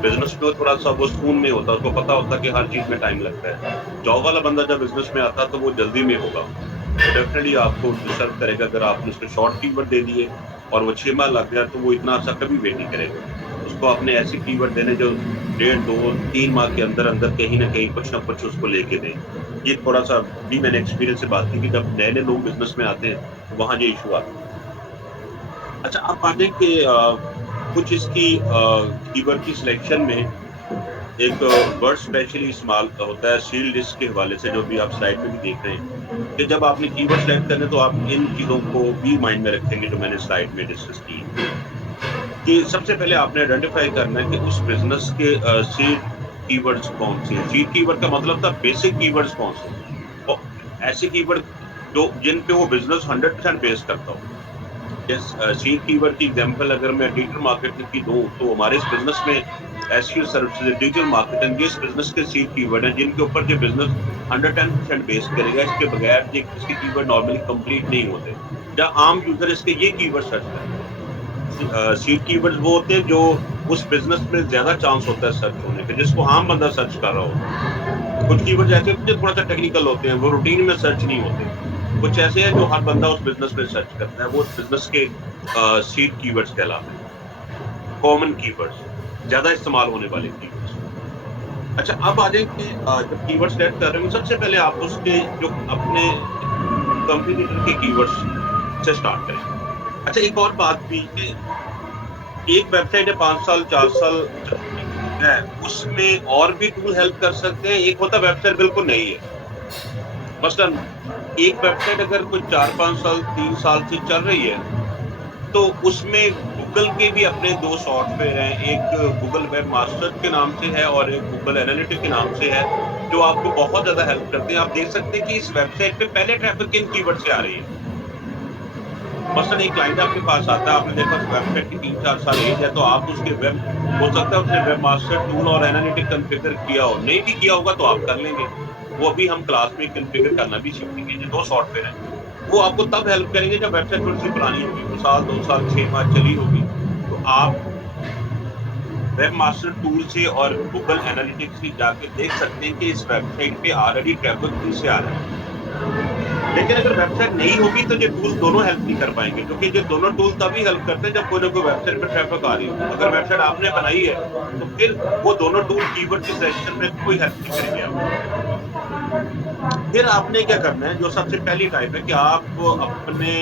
Business में थोड़ा सा वो सुकून में होता है, उसको पता होता है कि हर चीज़ में टाइम लगता है। जॉब वाला बंदा जब बिज़नेस में आता है तो वो जल्दी में होगा, तो डेफ़िनेटली आपको डिस्टर्ब करेगा अगर आपने उसको शॉर्ट कीवर्ड दे दिए और वो 6 माह लग गया तो वो इतना अर्सा कभी वेट नहीं करेगा। उसको आपने ऐसे कीवर्ड देने जो डेढ़ 2 3 माह के अंदर-अंदर कहीं न कहीं कुछ न कुछ उसको लेके दें। ये थोड़ा-सा भी मैंने एक्सपीरियंस से बात की कि जब नए-नए लोग बिज़नेस में आते हैं, तो वहाँ ये इश्यू आता है। अच्छा आप मान लें कि कुछ इसकी कीवर्ड की सिलेक्शन में एक वर्ड स्पेशली इस्तेमाल होता है सील्ड लिस्ट के हवाले से जो भी आप स्लाइड में भी देख रहे हैं, कि जब आपने कीवर्ड सेलेक्ट करने तो आप इन चीज़ों को भी माइंड में रखेंगे जो मैंने स्लाइड में डिस्कस की है। कि सबसे पहले आपने आइडेंटिफ़ाई करना है कि उस बिज़नेस के सीड कीवर्ड्स कौन-से हैं। सीड कीवर्ड का मतलब था बेसिक कीवर्ड्स कौन-से हैं। औ ऐसे कीवर्ड जो जिन पे वो बिज़नेस 100% बेस करता हो। सीड कीवर्ड की एग्जांपल अगर मैं डिजिटल मार्केटिंग की दूँ, तो हमारे इस बिज़नेस में एसईओ सर्विसेज़, डिजिटल मार्केटिंग ये इस बिज़नेस के सीड कीवर्ड हैं, जिनके ऊपर ये बिज़नेस 110% बेस करेगा। इसके बगैर ये इसके कीवर्ड नॉर्मली कंप्लीट नहीं होते। जहाँ आम यूज़र इसके ये कीवर्ड सर्च करते हैं। सीड कीवर्ड्स वो होते हैं जो उस बिज़नेस में ज़्यादा चांस होता है सर्च होने का, जिसको आम बंदा सर्च कर रहा होता है। कुछ कीवर्ड्स ऐसे होते हैं जो थोड़ा-सा टेक्निकल होते हैं, वो रूटीन में सर्च नहीं होते। कुछ ऐसे हैं जो हर बंदा उस बिज़नेस में सर्च करता है, वो उस बिज़नेस के सीड कीवर्ड्स कहलाते हैं। कॉमन कीवर्ड्स, ज़्यादा इस्तेमाल होने वाले कीवर्ड्स। अच्छा अब आ जाए कि जब कीवर्ड सेलेक्ट कर रहे हो सबसे पहले आप उसके जो अपने कंपटीटर के कीवर्ड्स से स्टार्ट करें। अच्छा एक और बात भी कि एक वेबसाइट है 5 साल, 4 साल चल रही है, उसमें और भी टूल हेल्प कर सकते हैं। एक होता है वेबसाइट बिल्कुल नई है। मसलन एक वेबसाइट अगर कोई 4-5 साल, 3 साल से चल रही है, तो उसमें गूगल के भी अपने 2 सॉफ्टवेयर हैं। एक गूगल वेब मास्टर के नाम से है और एक गूगल एनालिटिक के नाम से है, जो आपको बहुत ज़्यादा हेल्प करते हैं। आप देख सकते हैं कि इस वेबसाइट पे पहले ट्रैफ़िक किन कीवर्ड से आ रही है। मसलन एक क्लाइंट आपके पास आता है, आपने देखा उस वेबसाइट की 3-4 साल एज है, तो आप उसके वेब हो सकता है उसने वेब मास्टर टूल और एनालिटिक कॉन्फ़िगर किया हो, नहीं भी किया होगा तो आप कर लेंगे। वो अभी हम क्लास में कॉन्फ़िगर करना भी सीखेंगे, ये 2 सॉफ्टवेयर हैं। वो आपको तब हेल्प करेंगे जब वेबसाइट थोड़ी-सी पुरानी होगी, वो साल, 2 साल, 6 माह चली होगी। तो आप वेब मास्टर टूल से और गूगल एनालिटिक्स से जाके देख सकते हैं कि इस वेबसाइट पे ऑलरेडी ट्रैफ़िक किनसे आ रहा है। लेकिन अगर वेबसाइट नहीं होगी तो ये टूल्स दोनों हेल्प नहीं कर पाएँगे क्योंकि ये दोनों टूल तभी हेल्प करते हैं जब कोई ना कोई वेबसाइट पे ट्रैफ़िक आ रही हो। अगर वेबसाइट आपने बनाई है, तो फिर वो दोनों टूल कीवर्ड की सिलेक्शन में कोई हेल्प नहीं करेंगे आपकी। फिर आपने क्या करना है, जो सबसे पहली टाइप है कि आप अपने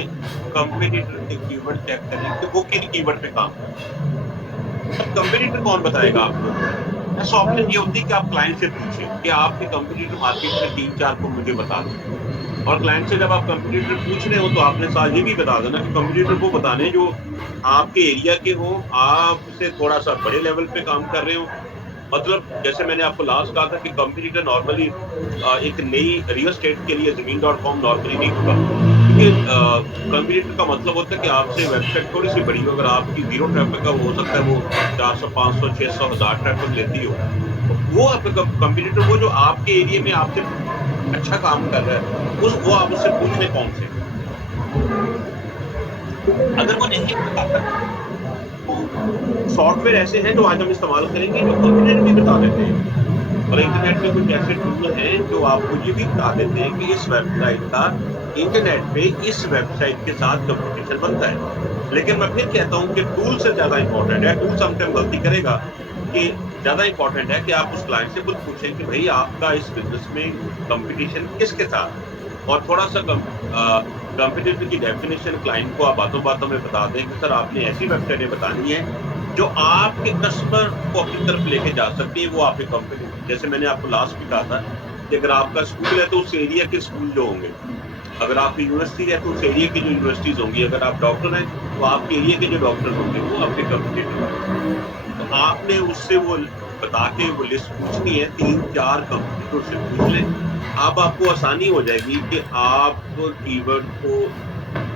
कॉम्पिटिटर के कीवर्ड चेक करें कि वो किन कीवर्ड पे काम कर रहे हैं। अब कॉम्पिटिटर कौन बताएगा आपको? ऐसा ऑप्शन ये होती है कि आप क्लाइंट से पूछें कि आपके कॉम्पिटिटर मार्केट में 3-4 को मुझे बता दो। और क्लाइंट से जब आप कॉम्पिटिटर पूछ रहे हो तो आपने साथ ये भी बता देना कि कॉम्पिटिटर वो बताने जो आपके एरिया के हों, आपसे थोड़ा-सा बड़े लेवल पे काम कर रहे हों। मतलब जैसे मैंने आपको लास्ट कहा था कि कॉम्पिटिटर नॉर्मली एक नई रियल एस्टेट के लिए ज़मीन डॉट कॉम नॉर्मली नहीं होगा। क्योंकि कॉम्पिटिटर का मतलब होता है कि आपसे वेबसाइट थोड़ी-सी बड़ी हो, अगर आपकी ज़ीरो ट्रैफ़िक का हो सकता है वो 400, 500, 600, 1000 ट्रैफ़िक लेती हो। तो वो आपका कॉम्पिटिटर वो जो आपके एरिया में आपसे अच्छा काम कर रहा है, उस वो आप उससे पूछ लें कौन से हैं। अगर वो नहीं बता सकता, तो सॉफ्टवेयर ऐसे हैं जो आज हम इस्तेमाल करेंगे जो कंप्यूटर भी बता देते हैं। और इंटरनेट पे कुछ ऐसे टूल हैं जो आपको ये भी बता देते हैं कि इस वेबसाइट का इंटरनेट पे इस वेबसाइट के साथ कॉम्पिटिशन बनता है। लेकिन मैं फिर कहता हूँ कि टूल से ज़्यादा इम्पोर्टेंट है, टूल समटाइम गलती करेगा कि ज़्यादा इम्पोर्टेंट है कि आप उस क्लाइंट से खुद पूछें कि भई आपका इस बिज़नेस में कॉम्पिटिशन किसके साथ है? और थोड़ा-सा कॉम्पिटिटर की डेफिनिशन क्लाइंट को आप बातों-बातों में बता दें कि सर आपने ऐसी वेबसाइटें बतानी है जो आपके कस्टमर को अपनी तरफ लेके जा सकती है, वो आपके कॉम्पिटिटर जैसे मैंने आपको लास्ट भी कहा था कि अगर आपका स्कूल है तो उस एरिया के स्कूल जो होंगे, अगर आपकी यूनिवर्सिटी है तो उस एरिया की जो यूनिवर्सिटीज़ होंगी, अगर आप डॉक्टर हैं तो आपके एरिया के जो डॉक्टर्स होंगे वो आपके कॉम्पिटिटर होंगे। तो आपने उससे वो बता के वो लिस्ट पूछनी है, 3-4 कंपटीटर से पूछ लें। अब आपको आसानी हो जाएगी कि आप कीवर्ड को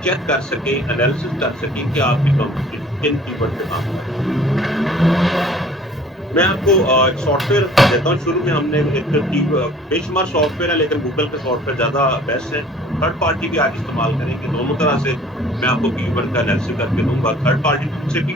चेक कर सकें, एनालिसिस कर सकें कि आपके कंपटीटर किन कीवर्ड पे काम कर रहे हैं। मैं आपको एक सॉफ्टवेयर देता हूँ। शुरू में हमने एक बेशुमार सॉफ्टवेयर है लेकिन गूगल के सॉफ्टवेयर ज़्यादा बेस्ट हैं। थर्ड पार्टी भी आज इस्तेमाल करेंगे, दोनों तरह से मैं आपको कीवर्ड का एनालिसिस करके दूँगा, थर्ड पार्टी से भी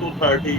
to 30،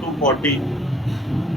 to 40۔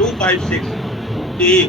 256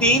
3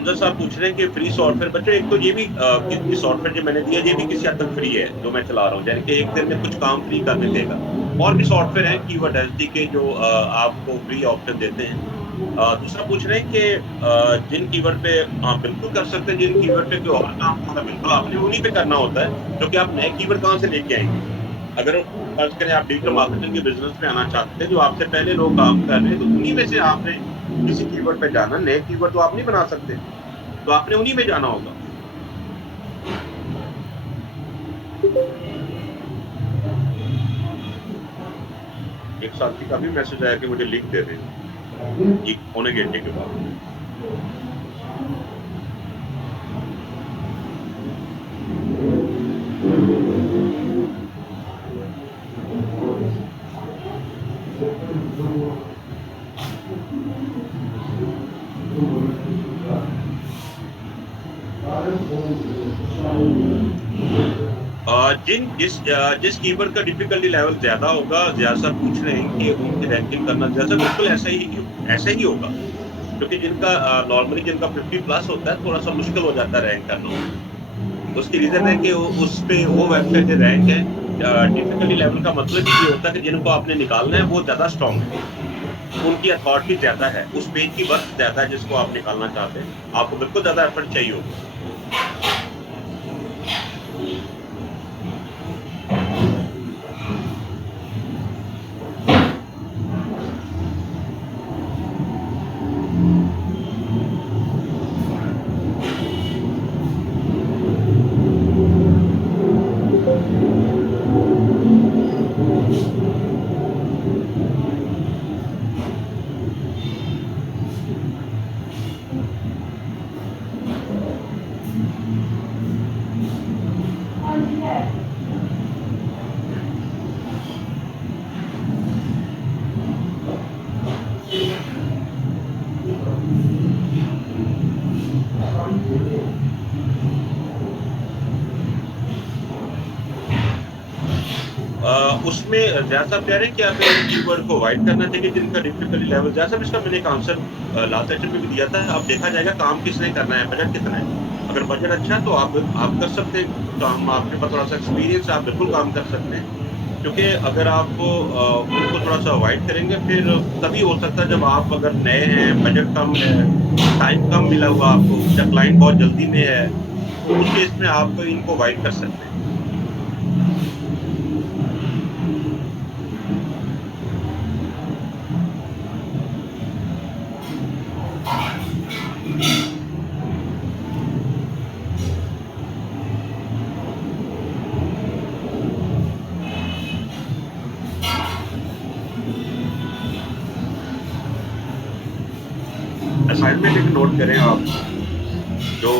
हमजा साहब पूछ रहे हैं कि फ्री सॉफ्टवेयर बच्चों एक तो ये भी कि सॉफ्टवेयर जो मैंने दिया ये भी किसी हद तक फ्री है जो मैं चला रहा हूँ, यानी कि एक दिन में कुछ काम फ्री करने देगा। और भी सॉफ्टवेयर हैं कीवर्ड एसडी के जो आपको फ्री ऑप्शन देते हैं। दूसरा पूछ रहे हैं कि जिन कीवर्ड पे बिल्कुल कर सकते हैं, जिन कीवर्ड पे कोई और काम होता है बिल्कुल आपने उन्हीं पे करना होता है, क्योंकि आप नए कीवर्ड कहाँ से लेके आएँगे? अगर फर्ज़ करें आप डिजिटल मार्केटिंग के बिज़नेस में आना चाहते हैं, जो आपसे पहले लोग काम कर रहे हैं, तो उन्हीं में से आपने किसी कीवर्ड पे जाना, नए कीवर्ड तो आप नहीं बना सकते। तो आपने उन्हीं में जाना होगा। एक साथी का भी मैसेज आया कि मुझे लिंक दे दें, ये पौने घंटे के बाद। जिस कीवर्ड का डिफिकल्टी लेवल ज़्यादा होगा, ज़्यादा पूछ रहे हैं कि उनकी रैंकिंग करना जैसा बिल्कुल ऐसा ही होगा। क्योंकि जिनका नॉर्मली जिनका 50 प्लस होता है, थोड़ा-सा मुश्किल हो जाता है रैंक करना। उसकी रीज़न है कि उस पे वो वेबसाइट जो रैंक है डिफिकल्टी लेवल का मतलब ही ये होता है कि जिनको आपने निकालना है वो ज़्यादा स्ट्रॉन्ग है। उनकी अथॉरिटी ज़्यादा है, उस पेज की वर्थ ज़्यादा है जिसको आप निकालना चाहते हैं। आपको बिल्कुल ज़्यादा एफर्ट चाहिए होगा। उसमें जैसा आप कह रहे हैं कि हमें उन कीवर्ड को अवॉइड करना चाहिए जिनका डिफिकल्टी लेवल जैसा भी इसका मैंने एक आंसर लास्ट सेशन में भी दिया था। अब देखा जाएगा काम किसने करना है, बजट कितना है। अगर बजट अच्छा है तो आप कर सकते हैं काम, आपके पास थोड़ा-सा एक्सपीरियंस है, आप बिल्कुल काम कर सकते हैं। क्योंकि अगर आप उनको थोड़ा-सा अवॉइड करेंगे फिर तभी हो सकता है जब आप अगर नए हैं, बजट कम है, टाइम कम मिला हुआ आपको या क्लाइंट बहुत जल्दी में है, तो उस केस में आप इनको अवॉइड कर सकते हैं। असाइनमेंट एक नोट करें आप, जो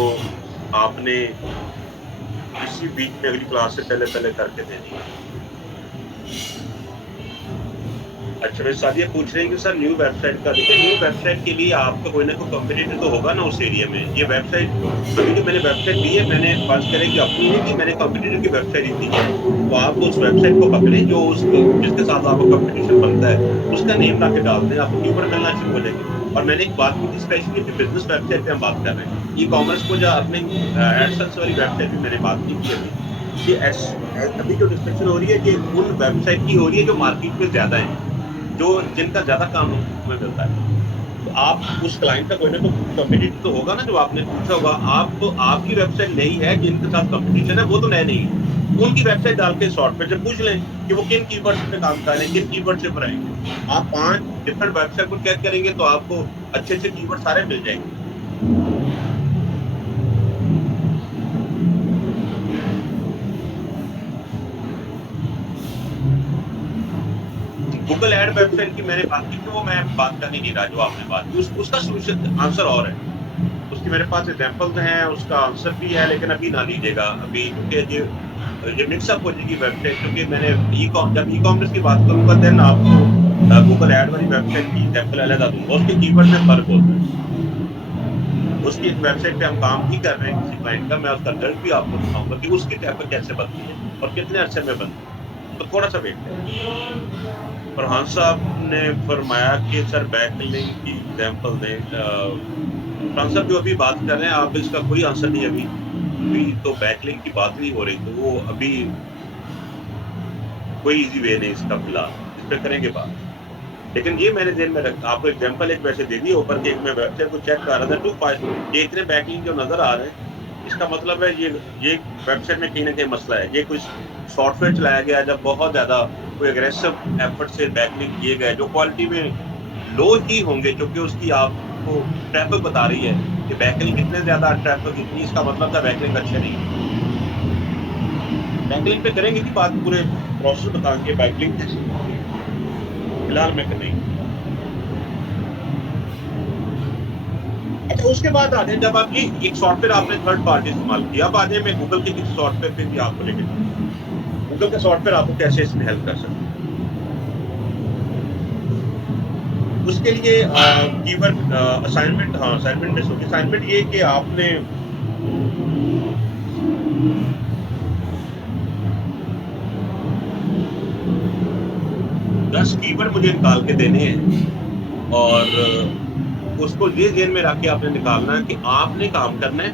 आपने इसी वीक में अगली क्लास से पहले-पहले करके देनी है। अच्छा, वैसे सादिया पूछ रही हैं कि सर न्यू वेबसाइट का देखिए न्यू वेबसाइट के लिए आपका कोई ना कोई कॉम्पिटिटर तो होगा ना उस एरिया में। ये वेबसाइट अभी जो मैंने वेबसाइट ली है मैंने फर्ज़ करें कि अपनी नहीं दी, मैंने कॉम्पिटिटर की वेबसाइट ही दी है। तो आप उस वेबसाइट को पकड़ें जो जिसके साथ आपका कॉम्पिटिशन बनता है, उसका नेम ला के डाल दें, आपको कीवर्ड मिलना शुरू हो जाएँगे। और मैंने एक बात की थी स्पेशली अपनी बिज़नेस वेबसाइट पे हम बात कर रहे हैं। ई-कॉमर्स को या अपने एडसेंस वाली वेबसाइट पे मैंने बात नहीं की अभी। ये अभी जो डिस्कशन हो रही है ये उन वेबसाइट की हो रही है जो मार्केट में ज़्यादा है। जो जिनका ज़्यादा काम में मिलता है। तो आप उस क्लाइंट का कोई ना कोई कॉम्पिटिटर तो होगा ना जो आपने पूछा होगा। आपकी वेबसाइट नई है, जिनके साथ कॉम्पिटिशन है वो तो नए नहीं है। उनकी वेबसाइट डाल के सॉफ्टवेयर से पूछ लें कि वो किन कीवर्ड्स पे काम कर रहे हैं, किन कीवर्ड से ऊपर आएँगे। आप 5 डिफरेंट वेबसाइट को चेक करेंगे तो आपको अच्छे-अच्छे कीवर्ड सारे मिल जाएँगे। गूगल ऐड वेबसाइट की मैंने बात की थी, वो मैं बात कर नहीं रहा जो आपने बात की। उसका सॉल्यूशन आंसर और है। उसकी मेरे पास एग्ज़ाम्पल्स हैं, उसका आंसर भी है, लेकिन अभी ना लीजिएगा। अभी क्योंकि ये मिक्स अप हो जाएगी वेबसाइट, क्योंकि मैंने जब ई-कॉमर्स की बात करूँगा देन आपको गूगल ऐड वाली वेबसाइट की एग्ज़ाम्पल अलग दूँगा। उसके कीवर्ड में फ़र्क होता है। उसकी एक वेबसाइट पे हम काम भी कर रहे हैं किसी क्लाइंट का, मैं उसका रिज़ल्ट भी आपको दिखाऊँगा कि उसकी ट्रैफिक कैसे बनती है और कितने अरसे में बनती है। तो थोड़ा-सा वेट करें। फरहान साहब ने फरमाया कि सर बैकलिंक की एग्जांपल दें। फरहान साहब जो अभी बात कर रहे हैं आप इसका कोई आंसर नहीं अभी तो बैकलिंक की बात नहीं हो रही, तो वो अभी कोई ईज़ी वे नहीं इसका फिलहाल, इस पे करेंगे बात। लेकिन ये मैंने ज़हन में रखा, आपको एग्जांपल एक वैसे दे दी ऊपर कि एक मैं वेबसाइट को चेक कर रहा था 2 ये इतने बैकलिंक जो नज़र आ रहे हैं, इसका मतलब है ये वेबसाइट में कहीं न कहीं मसला है। ये कोई सॉफ्टवेयर चलाया गया जब बहुत ज़्यादा कोई एग्रेसिव एफर्ट से बैकलिंक किए गए, जो क्वालिटी में लो ही होंगे, क्योंकि उसकी आपको ट्रैफिक बता रही है कि बैकलिंक इतने ज़्यादा ट्रैफिक इतनी, इसका मतलब था बैकलिंक अच्छे नहीं है। बैकलिंक पे करेंगे कि बात पूरे प्रोसेस बताएँगे बैकलिंक कैसे होती है। फिलहाल मैं नहीं। अच्छा, उसके बाद आ जाए जब आप ये एक सॉफ्टवेयर आपने थर्ड पार्टी इस्तेमाल किया, अब आ जाए मैं गूगल के किसी सॉफ्टवेयर पे भी आपको लेके चलूँ। गूगल का सॉफ्टवेयर आपको कैसे इसमें हेल्प कर सकता है। उसके लिए कीवर्ड असाइनमेंट, हाँ, असाइनमेंट मिस होगी। असाइनमेंट ये कि आपने दस कीवर्ड मुझे निकाल के देने हैं और उसको ये ज़हन में रख के आपने निकालना है कि आपने काम करना है,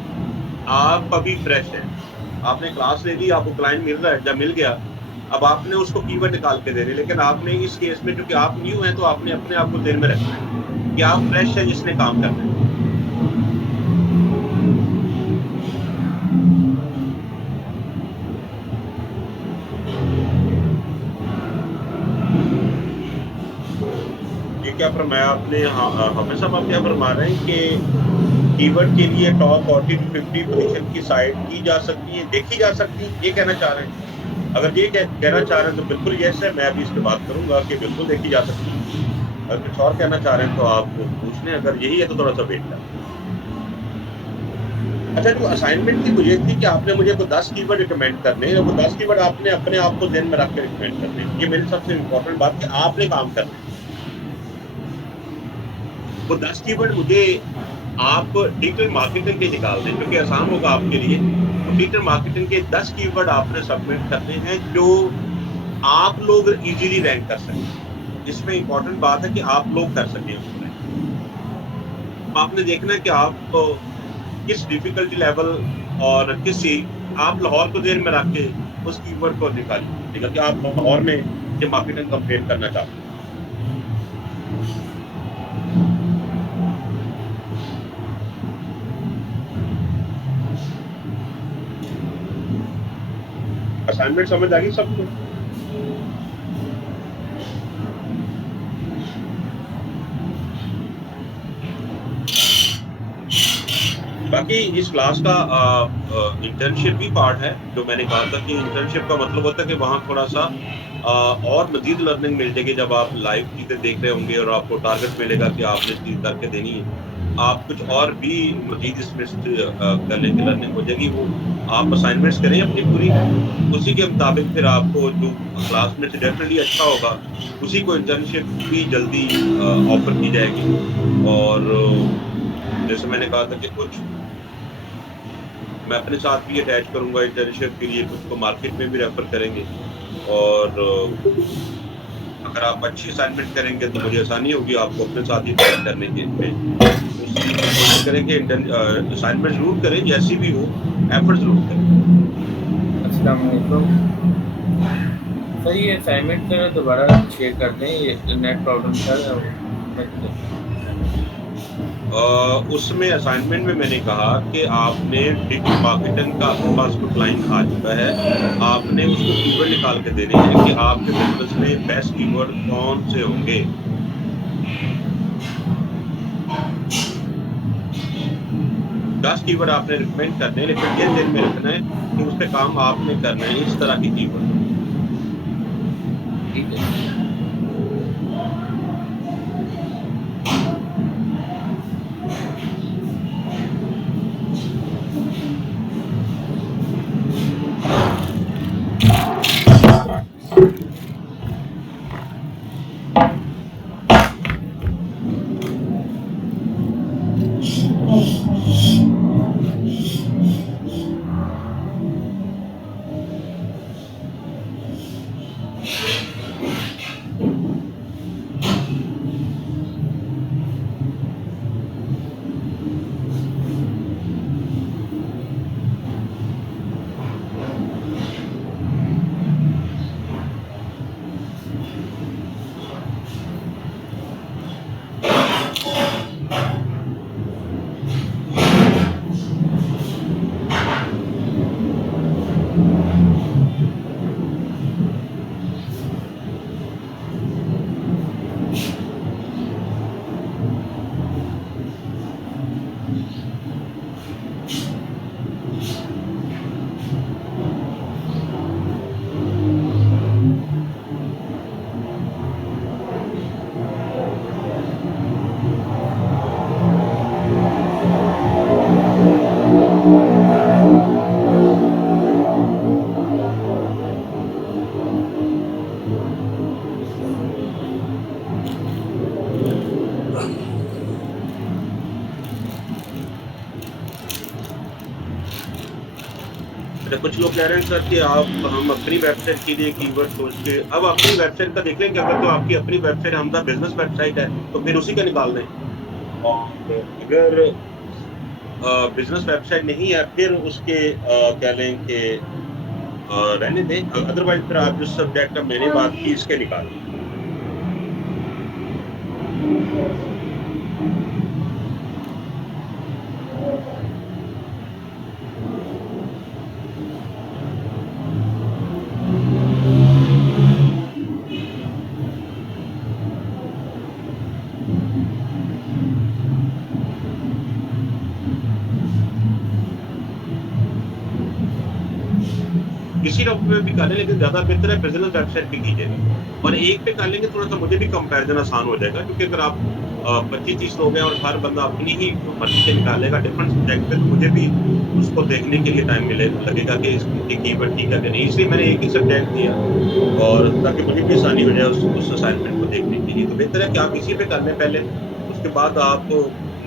आप अभी फ्रेश हैं। आपने क्लास ले ली, आपको क्लाइंट मिल रहा है, जब मिल गया, अब आपने उसको कीवर्ड निकाल के देने, लेकिन आपने इस केस में क्योंकि आप न्यू हैं, तो आपने अपने आप को ज़हन में रखना है कि आप फ्रेश हैं जिसने काम करना है। ये क्या फरमाया आपने? हामिद साहब आप क्या फरमा रहे हैं कि कीवर्ड के लिए टॉप 40 टू 50 पोजीशन की साइट की जा सकती है, देखी जा सकती है, ये कहना चाह रहे हैं? अगर ये कहना चाह रहे हैं तो बिल्कुल यस है, मैं अभी इस पे बात करूँगा कि बिल्कुल देखी जा सकती है। अगर कुछ और कहना चाह रहे हैं तो आप पूछ लें, अगर यही है तो थोड़ा-सा वेट करें। अच्छा, जो असाइनमेंट थी वो ये थी कि आपने मुझे कोई 10 कीवर्ड रिकमेंड करने हैं, वो 10 कीवर्ड आपने अपने आप को ज़हन में रख के रिकमेंड करने हैं। ये मेरी सबसे इम्पोर्टेंट बात कि आपने काम करना है। वो 10 कीवर्ड मुझे आप डिजिटल मार्केटिंग के निकाल दें, क्योंकि आसान होगा आपके लिए। तो डिजिटल मार्केटिंग के 10 कीवर्ड आपने सबमिट करने हैं जो आप लोग इज़िली रैंक कर सकें। इसमें इम्पोर्टेंट बात है कि आप लोग कर सकें उसको रैंक। आपने देखना है कि आप किस डिफ़िकल्टी लेवल और आप लाहौर को ज़हन में रख के उस कीवर्ड को निकालिए, ठीक है? कि आप लाहौर में ये मार्केटिंग कंप्लीट करना चाहते हैं। असाइनमेंट समझ आ गई सबको? बाकी इस क्लास का इंटर्नशिप भी पार्ट है, जो मैंने कहा था कि इंटर्नशिप का मतलब होता है कि वहाँ थोड़ा-सा और मज़ीद लर्निंग मिल जाएगी जब आप लाइव चीज़ें देख रहे होंगे और आपको टारगेट मिलेगा कि आपने चीज़ करके देनी है। आप कुछ और भी मज़ीद इसमें कर लेंगे, लर्निंग हो जाएगी। वो आप असाइनमेंट्स करें अपनी पूरी, उसी के मुताबिक फिर आपको जो क्लास में से डेफ़िनिटली अच्छा होगा, उसी को इंटर्नशिप भी जल्दी ऑफ़र की जाएगी। और जैसे मैंने कहा था कि कुछ मैं अपने साथ भी अटैच करूँगा इंटर्नशिप के लिए, कुछ को मार्केट में भी रेफ़र करेंगे और अगर आप अच्छी असाइनमेंट करेंगे तो मुझे आसानी होगी आपको अपने साथ ही अटैच करने के में। उसकी कोशिश करें कि असाइनमेंट ज़रूर करें, जैसी भी हो, एफ़र्ट ज़रूर करें। अस्सलाम वालेकुम। सर ये असाइनमेंट दोबारा शेयर कर दें, ये नेट प्रॉब्लम था। उसमें असाइनमेंट में मैंने कहा कि आपने डिजिटल मार्केटिंग का आपके पास कोई क्लाइंट आ चुका है, आपने उसको कीवर्ड निकाल के देने हैं कि आपके बिज़नेस में बेस्ट कीवर्ड कौन से होंगे। 10 कीवर्ड आपने रिकमेंड करने हैं, लेकिन ये ज़हन में रखना है कि उस पे काम आपने करना है, इस तरह के कीवर्ड। ठीक है। अच्छा, कुछ लोग कह रहे हैं सर कि आप हम अपनी वेबसाइट के लिए कीवर्ड सोच के अब अपनी वेबसाइट का देख लें कि अगर तो आपकी अपनी वेबसाइट हमदा बिज़नेस वेबसाइट है, तो फिर उसी का निकाल दें। और अगर बिज़नेस वेबसाइट नहीं है, फिर उसके कह लें कि रहने दें। अदरवाइज़ फिर आप जिस सब्जेक्ट का मैंने बात की, इसके निकाल लें। किसी डॉक्यूमेंट पे कर लें, लेकिन ज़्यादा बेहतर है बिज़नेस वेबसाइट पे कीजिएगा। और एक पे कर लेंगे थोड़ा-सा मुझे भी कंपैरिज़न आसान हो जाएगा, क्योंकि अगर आप 25-30 लोग हैं और हर बंदा अपनी ही मर्ज़ी से निकालेगा डिफरेंट सब्जेक्ट पे, तो मुझे भी उसको देखने के लिए टाइम लगेगा कि इनके कीवर्ड ठीक है कि नहीं। इसलिए मैंने एक ही सब्जेक्ट दिया, और ताकि मुझे भी आसानी हो जाए उस असाइनमेंट को देखने के लिए। तो बेहतर है कि आप इसी पे कर लें पहले, उसके बाद आप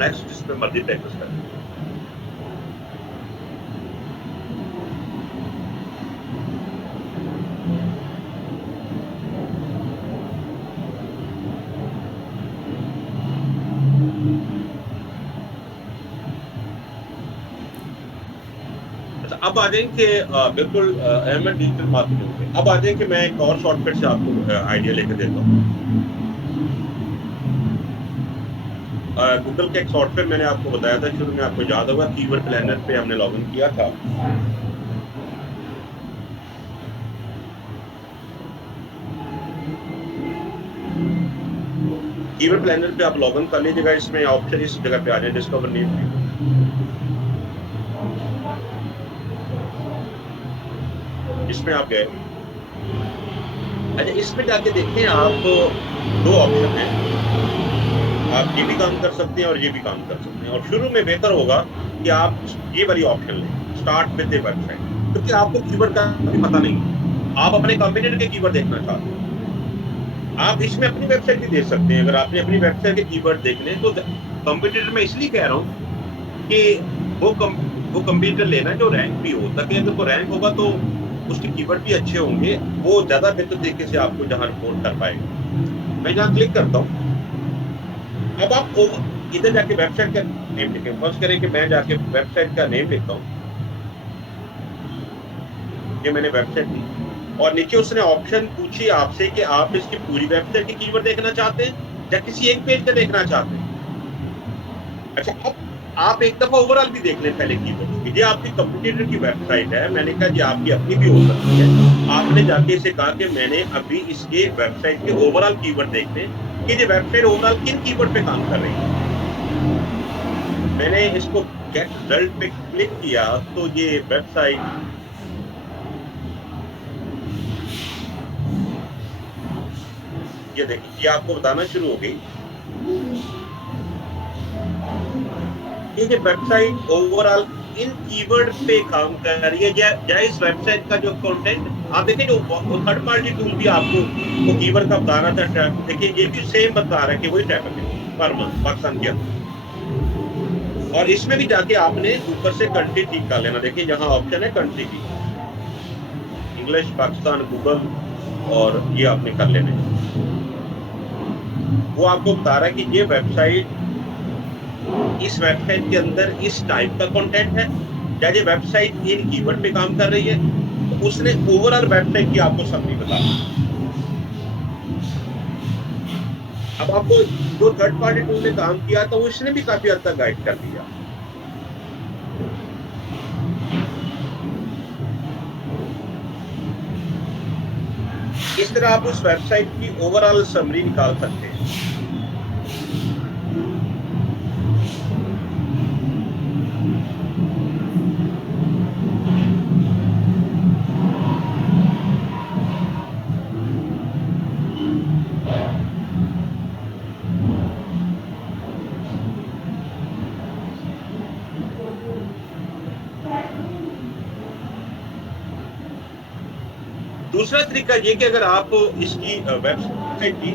नेक्स्ट जिस पे मर्ज़ी प्रैक्टिस करें। अच्छा, अब आ जाएँ कि बिल्कुल अहमियत डिजिटल मार्केटिंग पे। अब आ जाएँ कि मैं एक और शॉर्टकट से आपको आइडिया लेके देता हूँ। गूगल का एक सॉफ्टवेयर मैंने आपको बताया था शुरू में, आपको याद होगा कीवर्ड प्लानर पे हमने लॉगिन किया था। कीवर्ड प्लानर पे आप लॉगिन कर लीजिएगा, इसमें ऑप्शन इस जगह पे आ जाए डिस्कवर न्यू कीवर्ड। इसमें आप गए। अच्छा, इसमें जाके देखें आप 2 ऑप्शन हैं। आप ये भी काम कर सकते हैं और ये भी काम कर सकते हैं, और शुरू में बेहतर होगा कि आप ये वाली ऑप्शन लें, स्टार्ट विद द वेबसाइट, क्योंकि आपको कीवर्ड का भी पता नहीं है। आप अपने कंपटीटर के कीवर्ड देखना चाहते हैं। आप इसमें अपनी वेबसाइट भी देख सकते हैं। अगर आपने अपनी वेबसाइट के कीवर्ड देखने हैं, तो कंपटीटर मैं इसलिए कह रहा हूँ कि वो कम वो कंप्यूटर लेना जो रैंक भी हो, ताकि अगर वो रैंक होगा तो उसके कीवर्ड भी अच्छे होंगे, वो ज़्यादा बेहतर तरीके से आपको जहाँ रिपोर्ट कर पाएगा। मैं जहाँ क्लिक करता हूँ, अब आप इधर जाके वेबसाइट का नेम लिखें। फर्स्ट करें कि मैं जाके वेबसाइट का नेम लिखता हूँ। ये मैंने वेबसाइट दी, और नीचे उसने ऑप्शन पूछी आपसे कि आप इसकी पूरी वेबसाइट के कीवर्ड देखना चाहते हैं या किसी एक पेज का देखना चाहते हैं। अच्छा, अब आप एक दफ़ा ओवरऑल भी देख लें पहले कीवर्ड्स की। ये आपकी कंपटीटर की वेबसाइट है, मैंने कहा जी आपकी अपनी भी हो सकती है। आपने जाके इसे कहा कि मैंने अभी इसके वेबसाइट के ओवरऑल कीवर्ड देखने हैं कि ये वेबसाइट ओवरऑल किन कीवर्ड पे काम कर रही है। मैंने इसको गेट रिजल्ट पे क्लिक किया, तो ये वेबसाइट ये देखिए, ये आपको बताना शुरू हो गई कि ये वेबसाइट ओवरऑल इन कीवर्ड पे काम कर रही है, या इस वेबसाइट का जो कंटेंट आप देखिए, जो थर्ड पार्टी टूल भी आपको वो कीवर्ड का बता रहा था ट्रैफिक, देखिए ये भी सेम बता रहा है कि वही ट्रैफिक है पर मंथ पाकिस्तान के अंदर। और इसमें भी जाके आपने ऊपर से कंट्री ठीक कर लेना। देखिए यहाँ ऑप्शन है कंट्री की, इंग्लिश, पाकिस्तान, गूगल, और ये आपने कर लेने। वो आपको बता रहा है कि ये वेबसाइट, इस वेबसाइट के अंदर इस टाइप का कंटेंट है, या ये वेबसाइट इन कीवर्ड पे काम कर रही है। तो उसने ओवरऑल वेबसाइट की आपको समरी बता दी। अब आपको जो थर्ड पार्टी टूल ने काम किया था, वो इसने भी काफी हद तक गाइड कर दिया। इस तरह आप उस वेबसाइट की ओवरऑल समरी निकाल सकते हैं। दूसरा तरीका ये कि अगर आप इसकी वेबसाइट की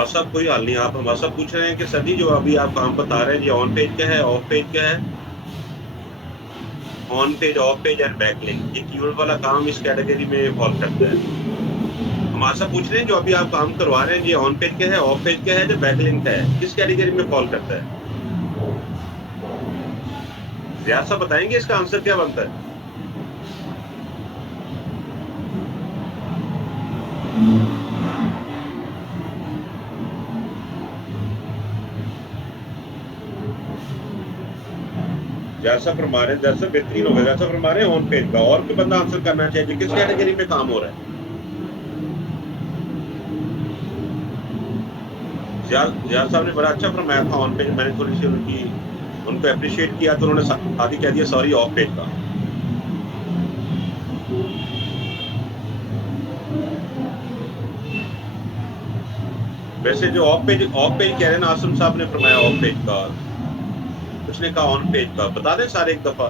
हमारे साथ कोई हाल नहीं। आप हमारे साथ पूछ रहे हैं कि सर जी जो अभी आप काम बता रहे हैं ये ऑन पेज क्या है, ऑफ पेज क्या है? On page, of page and backlink, ये कीवर्ड वाला काम इस कैटेगरी में फॉल करता है। हमारे साथ पूछ रहे हैं जो अभी आप काम करवा रहे हैं ये ऑन पेज क्या है, ऑफ पेज क्या है, जो बैकलिंक है, किस कैटेगरी में फॉल करता है? ज़ियाद साहब बताएंगे इसका आंसर क्या बनता है? जैसा फरमा रहे हैं, जैसा बेहतरीन होगा, जैसा फरमा रहे हैं ऑन पेज का। और कोई बंदा आंसर करना चाहिए किस कैटेगरी में काम हो रहा है? जियाद साहब ने बड़ा अच्छा फरमाया था ऑन पेज। मैंने थोड़ी सी उनको अप्रिशिएट किया तो उन्होंने साथ ही कह दिया सॉरी ऑफ पेज का। वैसे जो ऑफ पेज कह रहे हैं ना, आसम साहब ने फरमाया ऑफ पेज का, उसने कहा ऑन पेज का। बता दें सारे एक दफा,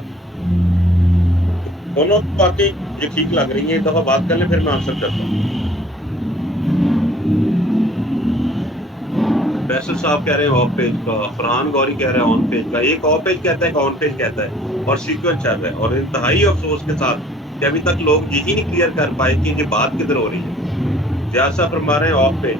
दोनों बातें ये ठीक लग रही हैं, एक दफा बात कर लें फिर मैं आंसर करता हूँ। फैसल साहब कह रहे हैं ऑफ पेज का, फरहान गौरी कह रहे हैं ऑन पेज का। एक ऑफ पेज कहता है, एक ऑन पेज कहता है, और सीक्वेंस चल रहा है। और इंतहाई अफसोस के साथ कि अभी तक लोग यही नहीं क्लियर कर पाए कि ये बात किधर हो रही है। जैसा फरमा रहे हैं ऑफ पेज,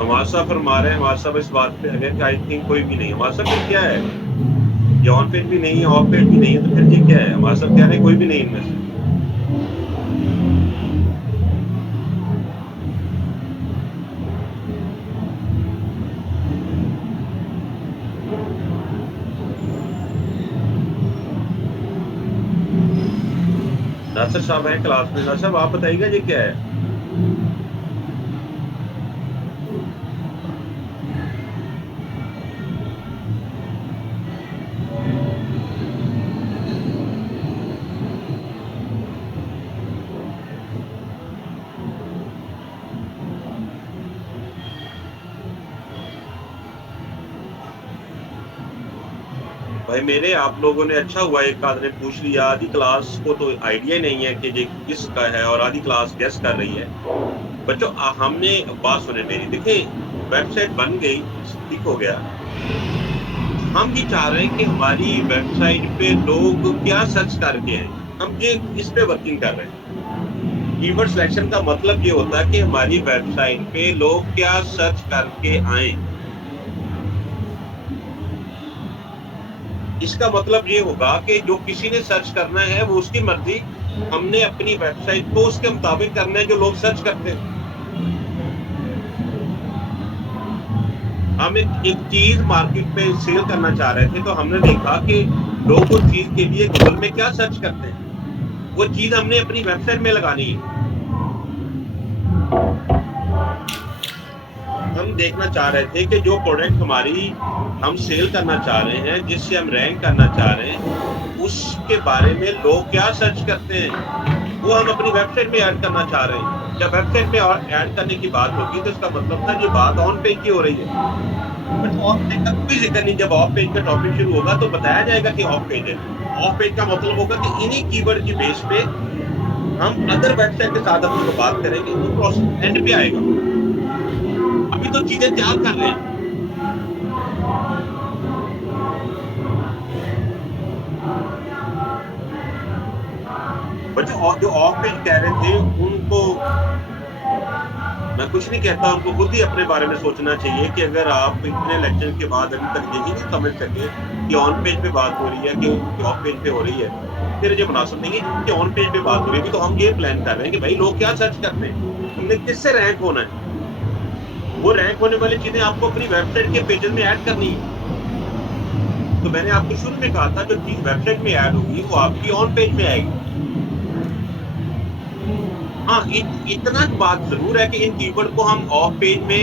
हमारा फरमा रहे हैं, हमारा इस बात पे अगर आई थिंक कोई भी नहीं। हमारा सब क्या है, ये ऑन पेज भी नहीं है, ऑफ पेज भी नहीं है, तो फिर ये क्या है? हमारा सब कह रहे हैं कोई भी नहीं इनमें से। नासिर साहब हैं क्लास में। नासिर साहब आप बताइएगा ये क्या है? भाई मेरे आप लोगों ने अच्छा हुआ एक आध ने पूछ लिया। आधी क्लास को तो आइडिया नहीं है कि ये किसका है, और आधी क्लास गेस कर रही है। बच्चों हमने बात सुने मेरी, देखें वेबसाइट बन गई, ठीक हो गया। हम ये चाह रहे हैं कि हमारी वेबसाइट पे लोग क्या सर्च करके हैं, हम ये इस पे वर्किंग कर रहे हैं। कीवर्ड सिलेक्शन का मतलब ये होता है कि हमारी वेबसाइट पे लोग क्या सर्च करके आए। इसका मतलब ये होगा कि जो किसी ने सर्च करना है वो उसकी मर्जी, हमने अपनी वेबसाइट को उसके मुताबिक करना है जो लोग सर्च करते हैं। हम एक चीज मार्केट में सेल करना चाह रहे थे, तो हमने देखा कि लोग उस चीज के लिए गूगल में क्या सर्च करते हैं, वो चीज हमने अपनी वेबसाइट में लगानी है। हम देखना चाह रहे थे कि जो प्रोडक्ट हमारी हम सेल करना चाह रहे हैं, जिससे हम रैंक करना चाह रहे हैं, उसके बारे में लोग क्या सर्च करते हैं, वो हम अपनी वेबसाइट में ऐड करना चाह रहे हैं। जब वेबसाइट में ऐड करने की बात होगी तो इसका मतलब था ये बात ऑन पेज की हो रही है। बट ऑफ पेज का कोई जिक्र नहीं। जब ऑफ पेज का टॉपिक शुरू होगा तो बताया जाएगा कि ऑफ पेज है। ऑफ पेज का मतलब होगा कि इन्हीं कीवर्ड की बेस पे हम अदर वेबसाइट के साथ अपनी बात करेंगे, तो प्रोसेस एंड पे आएगा। अभी तो चीजें तैयार कर रहे हैं। बच्चों जो ऑफ पेज कह रहे थे उनको मैं कुछ नहीं कहता, उनको खुद ही अपने बारे में सोचना चाहिए कि अगर आप इतने लेक्चर के बाद अभी तक यही नहीं समझ सके कि ऑन पेज पे बात हो रही है कि ऑफ पेज पे हो रही है, फिर ये मुनासिब नहीं है कि ऑन पेज पे बात हो रही है। तो हम ये प्लान कर रहे हैं कि भाई लोग क्या सर्च करते हैं, हमने किससे रैंक होना है। वो रैंक होने वाली चीजें आपको अपनी वेबसाइट के पेजेस में ऐड करनी है। तो मैंने आपको शुरू में कहा था जो चीज वेबसाइट में ऐड होगी वो आपकी ऑन पेज में आएगी। हाँ, इतना बात जरूर है कि इन कीवर्ड को हम ऑफ पेज में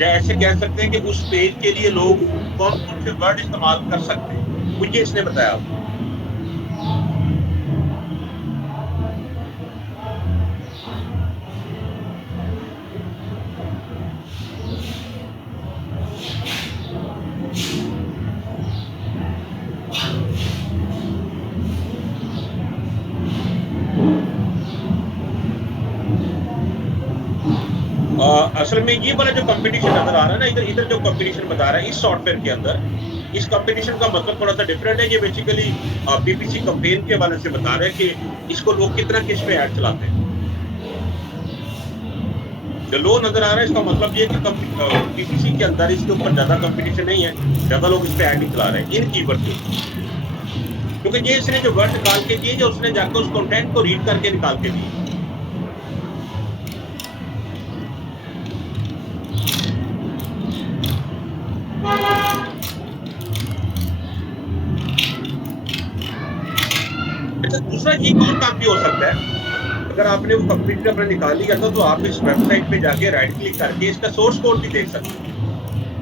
जैसे कह सकते हैं कि उस पेज के लिए लोग कौन कौन से वर्ड इस्तेमाल कर सकते हैं, मुझे इसने बताया आपको। असल में ये वाला जो कंपटीशन नजर आ रहा है ना, इधर इधर जो कंपटीशन बता रहा है इस सॉफ्टवेयर के अंदर, इस कंपटीशन का मतलब थोड़ा सा डिफरेंट है। ये बेसिकली पीपीसी कैंपेन के हवाले से बता रहे हैं कि इसको लोग कितना किस पे ऐड चलाते हैं। जो लो नजर आ रहा है इसका मतलब ये कि पीपीसी के अंदर इसके ऊपर ज्यादा कंपटीशन नहीं है, ज्यादा लोग इस पे ऐड नहीं चला रहे हैं इन कीवर्ड के ऊपर, क्योंकि ये इसने जो वर्ड निकाल के दिए, जो उसने जाकर उस कंटेंट को रीड करके निकाल के दिए। अच्छा, दूसरा ये कौन काम भी हो सकता है, अगर आपने वो कंप्लीट अपना निकाल लिया था तो आप इस वेबसाइट पे जाके राइट क्लिक करके इसका सोर्स कोड भी देख सकते हैं।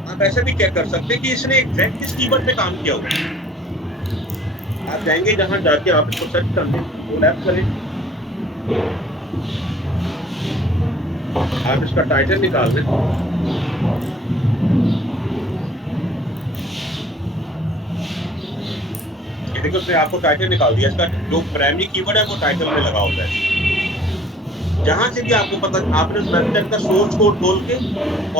आप ऐसे भी चेक कर सकते हैं कि इसने एग्जैक्ट किस कीवर्ड पे काम किया हुआ है। आप जाएंगे जहां जाके आप इसको सर्च कर दें, तो लैप करें, आप इसका टाइटल निकाल दें, देखो उसने आपको टाइटल निकाल दिया। इसका जो प्राइमरी कीवर्ड है वो टाइटल में लगा होता है। जहां से भी आपको पता, आपने उस वेबसाइट का सोर्स कोड खोल के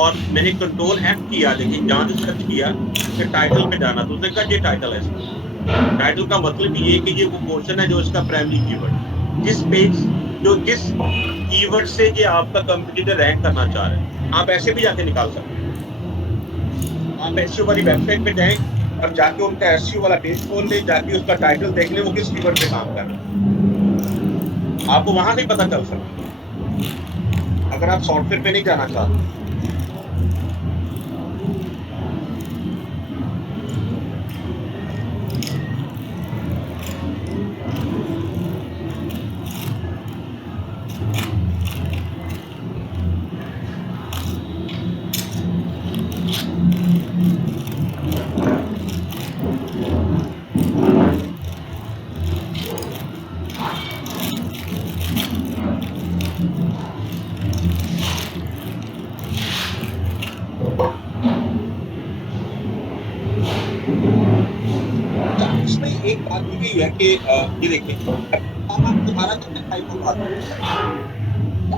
और मैंने कंट्रोल F किया, देखिए जहां से सर्च किया फिर टाइटल पे जाना, तो उसने कहा ये टाइटल है इसका। टाइटल का मतलब ये है कि ये वो पोर्शन है जो इसका प्राइमरी कीवर्ड, जिस पेज जो जिस कीवर्ड से ये आपका कंपटीटर रैंक करना चाह रहा है। आप ऐसे भी जाके निकाल सकते हैं। आप एसईओ वाली वेबसाइट पे जाएं और जाके उनका एसईओ वाला पेज खोल ले, जाके उसका टाइटल देख ले वो किस कीवर्ड पे काम कर रहा है, आपको वहां से पता चल सकता है, अगर आप सॉफ्टवेयर पे नहीं जाना चाहते। इसमें एक बात ये है कि ये देखिए, आप तुम्हारा टाइप होगा,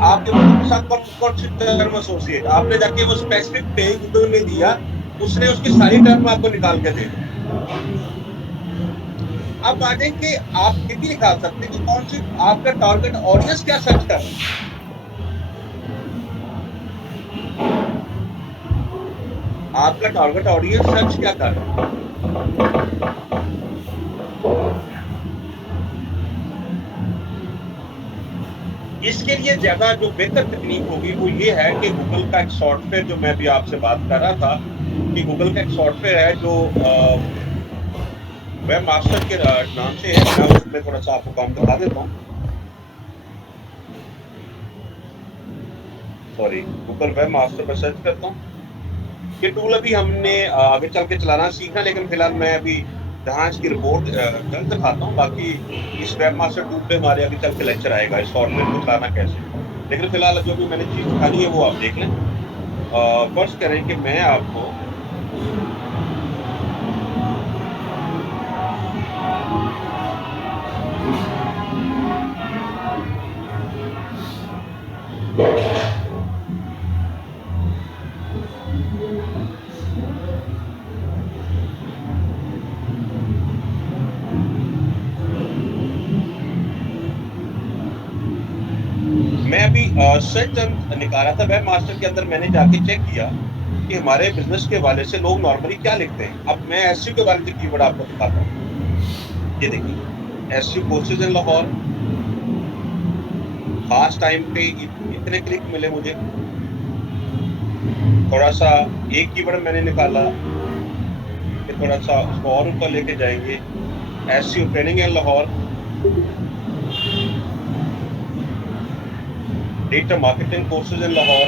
आपके साथ कौन सी टर्म एसोसिएट, आपने जाके वो स्पेसिफिक पेज गूगल में दिया, उसने उसकी सारी टर्म आपको निकाल के दे दी। अब आ जाएंगे, आप ये भी निकाल सकते हैं कि कौन सी आपका टारगेट ऑडियंस क्या सर्च कर रहा है। आपका टारगेट ऑडियंस सर्च क्या कर रहा है। इसके लिए ज्यादा जो बेहतर तकनीक होगी वो ये है कि गूगल का एक सॉफ्टवेयर, जो मैं भी आपसे बात कर रहा था कि गूगल का एक सॉफ्टवेयर है जो वेब मास्टर के नाम से है। मैं उसमें थोड़ा सा आपको काम दिखा देता हूँ। सॉरी, गूगल वेब मास्टर पर सर्च करता हूँ। ये टूल अभी हमने आगे चल के चलाना सीखा, लेकिन फिलहाल मैं अभी जहाँ इसकी रिपोर्ट जल्द दिखाता हूँ, बाकी इस वेब मास्टर टूल पे हमारे आगे चल के लेक्चर आएगा इस सॉफ्टवेयर को चलाना कैसे। लेकिन फिलहाल जो भी मैंने चीज़ दिखानी है वो आप देख लें। फर्स्ट करें कि मैं आपको अभी सर्च निकाला था वेब मास्टर के अंदर, मैंने जाके चेक किया कि हमारे बिजनेस के हवाले से लोग नॉर्मली क्या लिखते हैं। अब मैं एसईओ के बारे में कीवर्ड आपको दिखाता हूँ। ये देखिए, एसईओ कोर्सेज इन लाहौर, खास टाइम पे इतने क्लिक मिले मुझे। थोड़ा सा एक कीवर्ड मैंने निकाला कि थोड़ा सा उसको और ऊपर लेके जाएंगे, SEO training in Lahore, digital marketing courses in Lahore,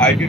IT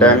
10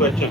question?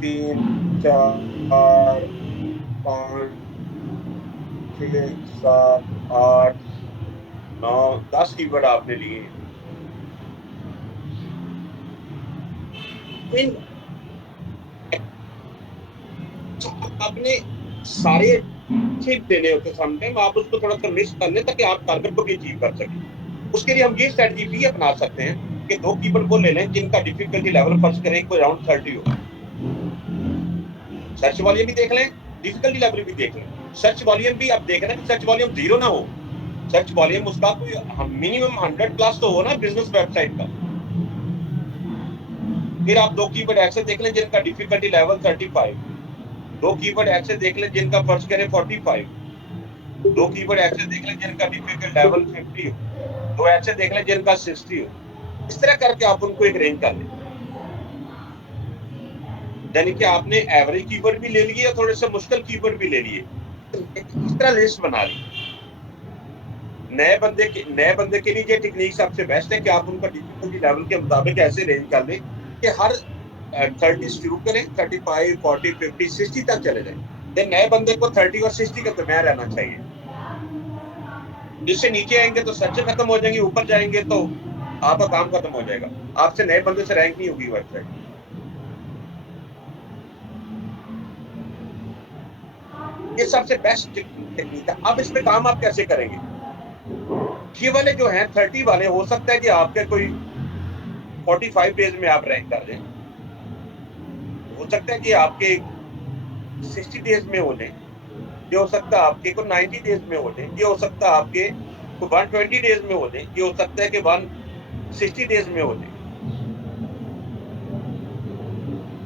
3 4 5 6 7 8 9 10 keyword आपने लिए। इन आपने सारे अचीव देने होते, समटाइम आप उसको थोड़ा सा मिस कर लें ताकि आप टारगेट को भी अचीव कर सकें। उसके लिए हम ये स्ट्रेटजी भी अपना सकते हैं कि 2 कीवर्ड वो ले लें जिनका डिफिकल्टी लेवल फर्स्ट करें कोई अराउंड 30 हो। सर्च वॉल्यूम भी देख लें, डिफिकल्टी लेवल भी देख लें। सर्च वॉल्यूम भी आप देखना कि सर्च वॉल्यूम 0 ना हो, सर्च वॉल्यूम उसका कोई मिनिमम 100 प्लस तो हो ना बिजनेस वेबसाइट का। फिर आप 2 कीवर्ड ऐसे देख लें जिनका डिफिकल्टी लेवल 35, 2 कीवर्ड ऐसे देख लें जिनका फर्स्ट करें 45, 2 कीवर्ड ऐसे देख लें जिनका डिफिकल्ट लेवल 50 हो, 2 ऐसे देख लें जिनका 60 हो। इस तरह करके आप उनको एक रेंज कर लें, यानी कि आपने एवरेज कीवर्ड भी ले लिए और थोड़े से मुश्किल कीवर्ड भी ले लिए, इस तरह लिस्ट बना ली। नए बंदे के लिए ये टेक्निक सबसे बेस्ट है कि आप उनका डिफिकल्टी लेवल के मुताबिक ऐसे रेंज कर लें कि हर 30 शुरू करें, 35 40 50 60 तक चले जाएं। फिर नए बंदे को 30 और 60 के दरमियान रहना चाहिए। इससे नीचे आएंगे तो सर्च खत्म हो जाएंगे, ऊपर जाएंगे तो आपका काम खत्म हो जाएगा, आपसे नए बंदे से रैंक नहीं होगी वेबसाइट। ये सबसे बेस्ट टेक्निक है। अब इसमें काम आप कैसे करेंगे? ये वाले जो हैं 30 वाले, हो सकता है कि आपके कोई 45 डेज में आप रैंक कर दें, हो सकता है कि आपके 60 डेज में हो जाए, ये हो सकता है आपके को 90 डेज में हो जाए, ये हो सकता है आपके को 120 डेज में हो जाए, ये हो सकता है कि 160 डेज में हो जाए,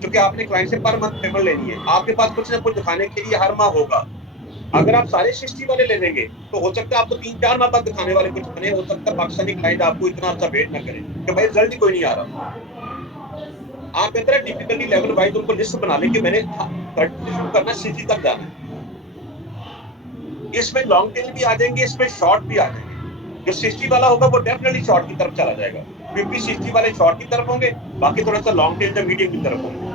क्योंकि आपने क्लाइंट से पर मंथ पेमेंट लेनी है, आपके पास कुछ ना कुछ दिखाने के लिए हर माह होगा। अगर आप सारे 60 वाले ले लेंगे तो हो सकता है आपको 3-4 माह बाद दिखाने वाले कुछ बने, हो सकता है पाकिस्तानी क्लाइंट आपको इतना अच्छा वेट ना करे कि भाई रिजल्ट ही कोई नहीं आ रहा। आप इतना डिफिकल्टी लेवल वाइज उनको लिस्ट बना लें कि मैंने 30 से शुरू करना, 60 तक जाना है। इसमें लॉन्ग टेल भी आ जाएंगे, इसमें शॉर्ट भी आ जाएंगे। जो 60 वाला होगा वो डेफिनेटली शॉर्ट की तरफ चला जाएगा, 50-60 वाले शॉर्ट की तरफ होंगे, बाकी थोड़ा सा लॉन्ग टेल या मीडियम की तरफ होंगे।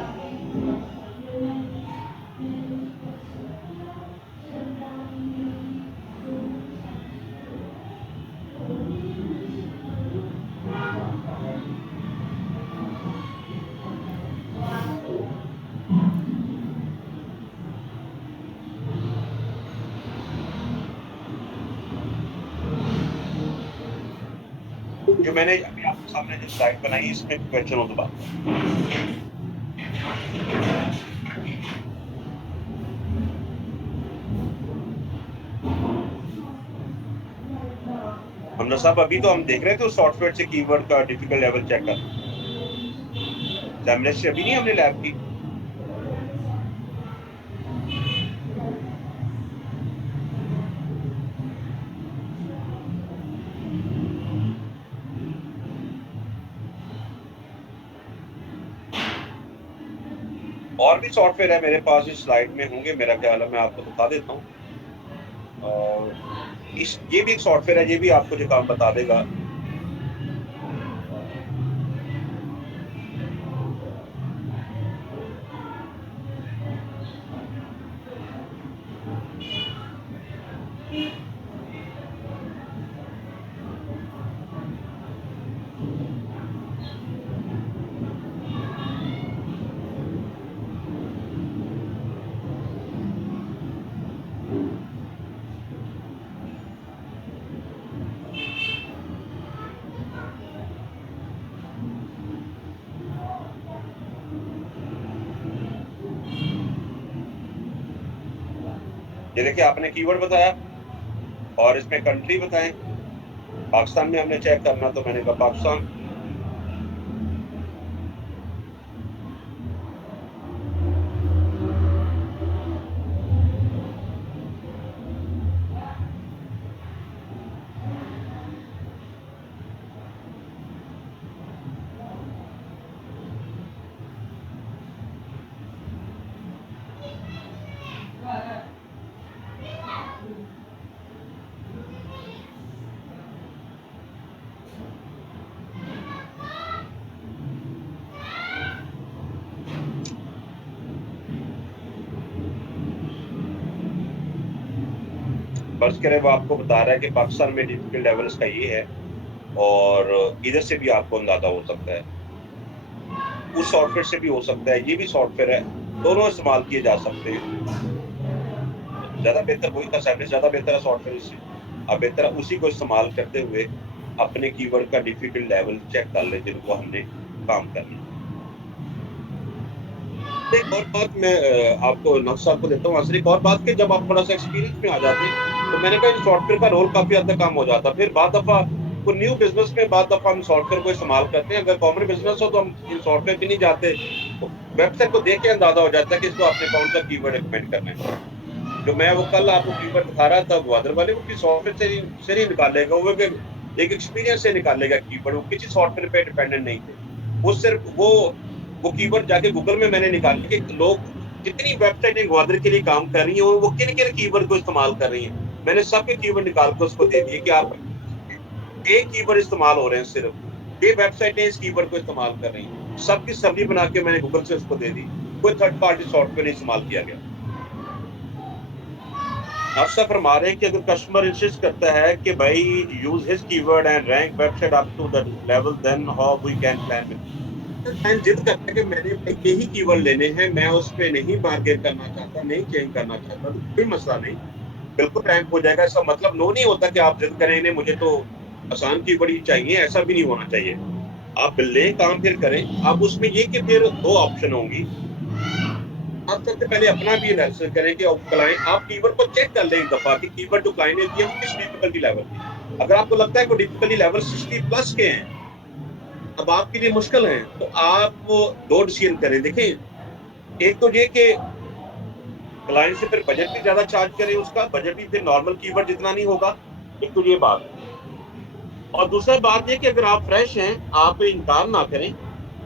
जो मैंने अभी आपके सामने जो स्लाइड बनाई, इसमें क्वेश्चन हो तो बात। हमने साहब अभी तो हम देख रहे थे उस सॉफ्टवेयर से कीवर्ड का डिफिकल्ट लेवल चेक कर, से अभी नहीं हमने लैब की। और भी सॉफ्टवेयर है मेरे पास, इस स्लाइड में होंगे मेरा ख्याल है, मैं आपको बता देता हूँ। और ये भी एक सॉफ्टवेयर है, ये भी आपको जो काम बता देगा। ये देखिए आपने कीवर्ड बताया और इसमें कंट्री बताएं, पाकिस्तान में हमने चेक करना तो मैंने कहा पाकिस्तान। फर्ज करें वो आपको बता रहा है कि पाकिस्तान में डिफिकल्ट लेवल इसका ये है और इधर से भी आपको अंदाजा हो सकता है, उस सॉफ्टवेयर से भी हो सकता है, ये भी सॉफ्टवेयर है, दोनों इस्तेमाल किए जा सकते हैं। ज्यादा बेहतर वही था, सैमसंग ज्यादा बेहतर है सॉफ्टवेयर इससे। आप बेहतर उसी को इस्तेमाल करते हुए अपने कीवर्ड का डिफिकल्ट लेवल चेक कर ले जिनको हमने काम करना है। एक और बात मैं आपको नक्श साहब को देता हूँ आसर, एक और बात कि जब आप थोड़ा सा एक्सपीरियंस में आ जाते तो मैंने कहा सॉफ्टवेयर का रोल काफी हद तक कम हो जाता। फिर बाद दफा को न्यू बिजनेस में बाद दफा हम सॉफ्टवेयर को इस्तेमाल करते हैं। अगर कॉमन बिजनेस हो तो हम इन सॉफ्टवेयर पे नहीं जाते, तो वेबसाइट को देख के अंदाजा हो जाता है कि इसको आपने कौन सा कीवर्ड रिकमेंड करना है। जो मैं वो कल आपको कीवर्ड दिखा रहा था ग्वादर वाले, वो किसी सॉफ्टवेयर से नहीं निकालेगा, वो एक एक्सपीरियंस से निकालेगा कीवर्ड, वो किसी सॉफ्टवेयर पे डिपेंडेंट नहीं थे। वो सिर्फ वो कीवर्ड जाके गूगल में मैंने निकाले कि लोग जितनी वेबसाइटें ग्वादर के लिए काम कर रही हैं वो किन किन कीवर्ड को इस्तेमाल कर रही हैं। मैंने सबके कीवर्ड निकाल के उसको दे दिए कि आप एक कीवर्ड इस्तेमाल हो रहे हैं, सिर्फ ये वेबसाइटें इस कीवर्ड को इस्तेमाल कर रही हैं। सबकी समरी बना के मैंने गूगल से उसको दे दी, कोई थर्ड पार्टी सॉफ्टवेयर इस्तेमाल किया गया। अफसर फरमा रहे हैं कि अगर कस्टमर इंसिस्ट करता है कि भाई use his keyword and rank website up to that level, then how we can plan with. मैं जिद करता है कि मैंने भाई यही कीवर्ड लेने हैं, मैं उस पे नहीं बार्गेन करना चाहता, नहीं चेंज करना चाहता, तो कोई मसला नहीं, बिल्कुल रैंक हो जाएगा। इसका मतलब नो नहीं होता कि आप जिद करें नहीं मुझे तो आसान कीवर्ड ही चाहिए, ऐसा भी नहीं होना चाहिए। आप ले काम फिर करें। आप उसमें ये कि फिर दो ऑप्शन होंगी। आप सबसे पहले अपना भी एनालिसिस करें कि क्लाइंट, आप कीवर्ड को चेक कर लें एक दफा कि कीवर्ड जो क्लाइंट ने दिया वो किस डिफिकल्टी लेवल की। अगर आपको लगता है कि डिफिकल्टी लेवल 60 प्लस के हैं, अब आपके लिए मुश्किल है, तो आप दो डिसीजन करें। देखें, एक तो ये कि क्लाइंट से फिर बजट भी ज्यादा चार्ज करें, उसका बजट भी फिर नॉर्मल कीवर्ड जितना नहीं होगा, एक तो ये बात। और दूसरा बात ये कि अगर आप फ्रेश हैं, आप इनकार ना करें,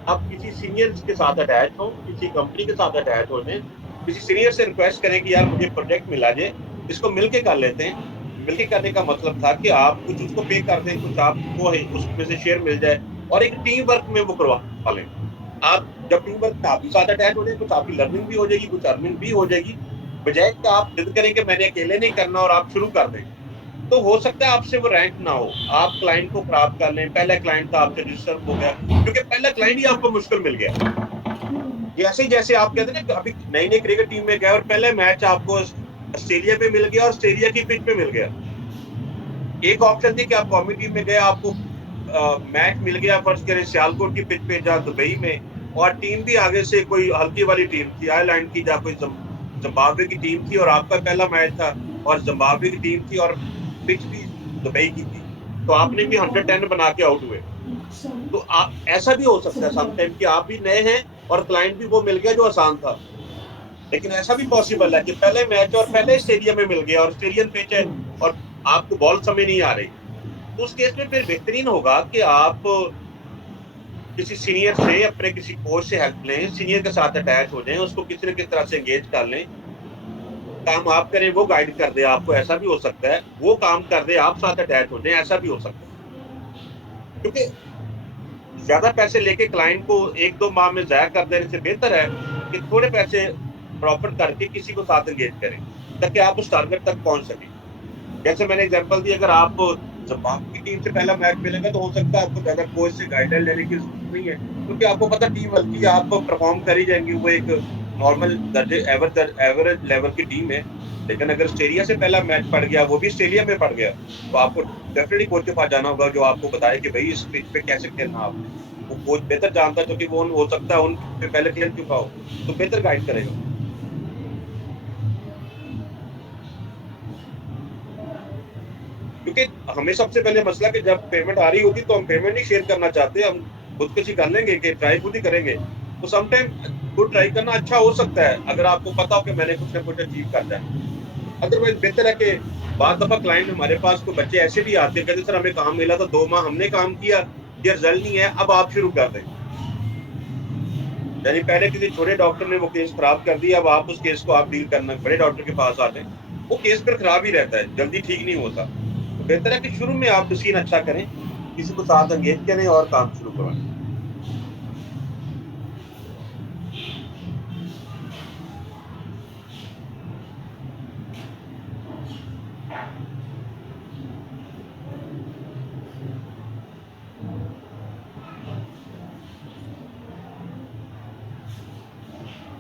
आप किसी सीनियर के साथ अटैच हो, किसी कंपनी के साथ अटैच हो जाए, किसी सीनियर से रिक्वेस्ट करें कि यार मुझे प्रोजेक्ट मिला जाए, इसको मिलके कर लेते हैं। मिलके करने का मतलब था कि आप कुछ उसको पे कर दें, कुछ आपको है उसमें से शेयर मिल जाए और एक टीम वर्क में वो करवा लें। आप जब टीम वर्क में आपके साथ अटैच हो जाए, कुछ आपकी लर्निंग भी हो जाएगी, कुछ अर्निंग भी हो जाएगी, बजाय कि आप जिद करें कि मैंने अकेले नहीं करना और आप शुरू कर दें, तो हो सकता है आपसे वो रैंक ना हो, आप क्लाइंट को खराब कर लें। पहला क्लाइंट था आपसे डिस्टर्ब हो गया, क्योंकि पहला क्लाइंट ही आपको मुश्किल मिल गया। जैसे जैसे आप कहते हैं ना, अभी नई नई क्रिकेट टीम में गए और पहले मैच आपको ऑस्ट्रेलिया पे मिल गया और ऑस्ट्रेलिया की पिच पे मिल गया। एक ऑप्शन थी कि आप कॉमी टीम में गए, आपको मैच मिल गया फर्स्ट करें सियालकोट की पिच पे, जहाँ दुबई में, और टीम भी आगे से कोई हल्की वाली टीम थी, आयरलैंड की, जहाँ कोई जिम्बाब्वे की टीम थी और आपका पहला मैच था और जिम्बाब्वे की टीम थी और पिच भी दुबई की थी, तो आपने भी 110 बना के आउट हुए। तो ऐसा भी हो सकता है समटाइम कि आप भी नए हैं और क्लाइंट भी वो मिल गया जो आसान था। लेकिन ऐसा भी पॉसिबल है कि पहले मैच और पहले स्टेडियम में मिल गया और ऑस्ट्रेलियन पिच है और आपको बॉल समझ नहीं आ रही, तो उस केस में फिर बेहतरीन होगा कि आप किसी सीनियर से, अपने किसी कोच से हेल्प लें, सीनियर के साथ अटैच हो जाएं, उसको किसी न किसी तरह से एंगेज कर लें, काम आप करें वो गाइड कर दे आपको, ऐसा भी हो सकता है। वो काम कर दे, आप साथ अटैच हो जाएं, ऐसा भी हो सकता है। क्योंकि ज्यादा पैसे लेके क्लाइंट को एक दो माह में जाया कर देने से बेहतर है कि थोड़े पैसे प्रॉफिट करके किसी को साथ एंगेज करें, ताकि आप उस टारगेट तक पहुंच सकें। जैसे मैंने एग्जांपल दी, अगर आप जिम्बाब्वे की टीम से पहला मैच मिलेगा तो हो सकता है आपको ज्यादा कोच से गाइडलाइन लेने की जरूरत नहीं है, क्योंकि आपको पता टीम हल्की, आप परफॉर्म कर ही जाएंगी, वो एक नॉर्मल दर्जे एवरेज लेवल की टीम है। लेकिन अगर ऑस्ट्रेलिया से पहला मैच पड़ गया, वो भी ऑस्ट्रेलिया में पड़ गया, तो आपको डेफिनेटली कोच के पास जाना होगा जो आपको बताए कि भाई इस पिच पे कैसे खेलना। आपने वो कोच बेहतर जानता है, क्योंकि वो हो सकता है उन पे पहले खेल चुका हो, तो बेहतर गाइड करेगा। क्योंकि हमें सबसे पहले मसला कि जब पेमेंट आ रही होगी तो हम पेमेंट नहीं शेयर करना चाहते, हम खुदकुशी कर लेंगे कि ट्राई खुद ही करेंगे। तो समटाइम खुद ट्राई करना अच्छा हो सकता है अगर आपको पता हो कि मैंने कुछ ना कुछ अचीव करना है। अदरवाइज बेहतर है कि बाद दफा क्लाइंट हमारे पास को बच्चे ऐसे भी आते हैं, कहते सर हमें काम मिला था, 2 माह हमने काम किया, ये रिजल्ट नहीं है, अब आप शुरू कर दें। यानी पहले किसी छोटे डॉक्टर ने वो केस खराब कर दिया, अब आप उस केस को आप डील करना बड़े डॉक्टर के पास आते हैं, वो केस फिर खराब ही रहता है, जल्दी ठीक नहीं होता। तो बेहतर है कि शुरू में आप डिसीजन अच्छा करें, किसी को साथ एंगेज करें और काम शुरू करवाएं।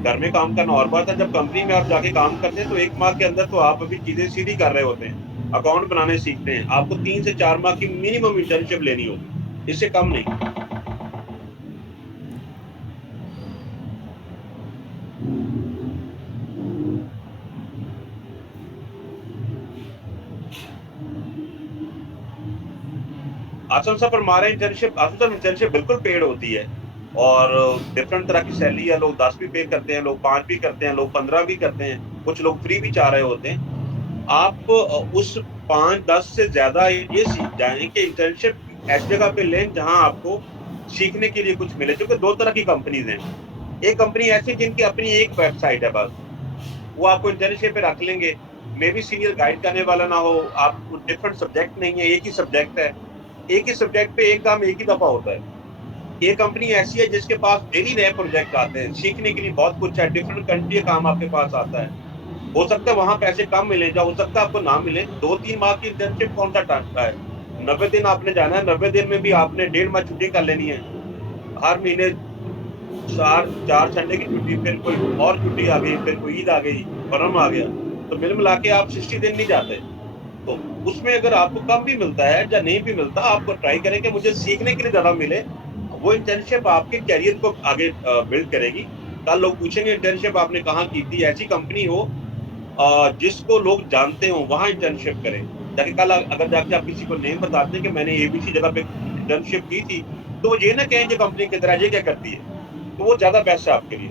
घर में काम करना और बात है, जब कंपनी में आप जाके काम करते हैं तो 1 माह के अंदर तो आप अभी चीज़ें सीधी कर रहे होते हैं, अकाउंट बनाने सीखते हैं। आपको 3 से 4 माह की मिनिमम इंटर्नशिप लेनी होगी, इससे कम नहीं। आसम साहब हमारे इंटर्नशिप बिल्कुल पेड होती है और डिफरेंट तरह की सैलरी है। लोग 10 भी पे करते हैं, लोग 5 भी करते हैं, लोग 15 भी करते हैं, कुछ लोग फ्री भी चाह रहे होते हैं। आप उस 5-10 से ज़्यादा ये सीख जाएँ कि इंटर्नशिप ऐसी जगह पे लें जहाँ आपको सीखने के लिए कुछ मिले, क्योंकि 2 तरह की कंपनीज़ हैं। एक कंपनी ऐसी जिनकी अपनी एक वेबसाइट है बस, वो आपको इंटर्नशिप पे रख लेंगे, मे बी सीनियर गाइड करने वाला ना हो, आपको डिफरेंट सब्जेक्ट नहीं है, एक ही सब्जेक्ट है, एक ही सब्जेक्ट पे एक काम एक ही दफ़ा होता है। एक कंपनी ऐसी है जिसके पास डेली नए प्रोजेक्ट आते हैं, सीखने के लिए बहुत कुछ है, डिफरेंट कंट्री का काम आपके पास आता है। हो सकता है वहाँ पैसे कम मिले या हो सकता है आपको ना मिले। 2-3 माह की इंटर्नशिप कौन-सा टाइम का है? 90 दिन आपने जाना है, 90 दिन में भी आपने 1.5 माह छुट्टी कर लेनी है। हर महीने 4 संडे की छुट्टी, फिर कोई और छुट्टी आ गई, फिर कोई ईद आ गई, मुहर्रम आ गया, तो मिला के आप 60 दिन नहीं जाते। तो उसमें अगर आपको कम भी मिलता है या नहीं भी मिलता, आप ट्राई करें कि मुझे सीखने के लिए ज़्यादा मिले। वो इंटर्नशिप आपके करियर को आगे बिल्ड करेगी। कल लोग पूछेंगे इंटर्नशिप आपने कहाँ की थी? ऐसी कंपनी हो जिसको लोग जानते हों, वहाँ इंटर्नशिप करें। ताकि कल अगर जाके आप किसी को नेम बताते हैं कि मैंने एबीसी जगह पे इंटर्नशिप की थी, तो वो ये ना कहें कि कंपनी किधर है, ये क्या करती है? तो वो ज़्यादा बेस्ट है आपके लिए।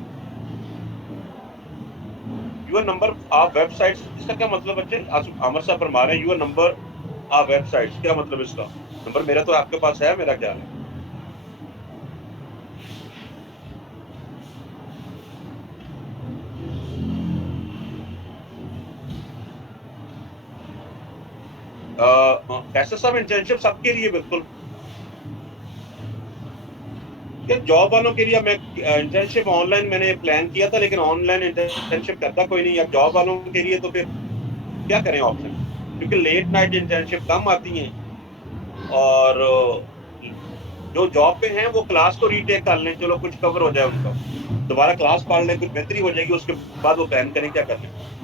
यूर नंबर ऑफ वेबसाइट्स, इसका क्या मतलब बच्चे? आमिर साहब फरमा रहे हैं यूर नंबर ऑफ वेबसाइट्स, क्या मतलब इसका? नंबर मेरा तो आपके पास है, मेरा ख्याल है। कैसे सब इंटर्नशिप सबके लिए बिल्कुल। यार जॉब वालों के लिए मैं इंटर्नशिप ऑनलाइन मैंने प्लान किया था, लेकिन ऑनलाइन इंटर्नशिप करता कोई नहीं। अब जॉब वालों के लिए तो फिर क्या करें ऑप्शन, क्योंकि लेट नाइट इंटर्नशिप कम आती हैं और जो जॉब पे हैं वो क्लास को रीटेक कर लें, चलो कुछ कवर हो जाए उनका, दोबारा क्लास पढ़ लें, कुछ बेहतरी हो जाएगी, उसके बाद वो प्लान करें क्या करना है।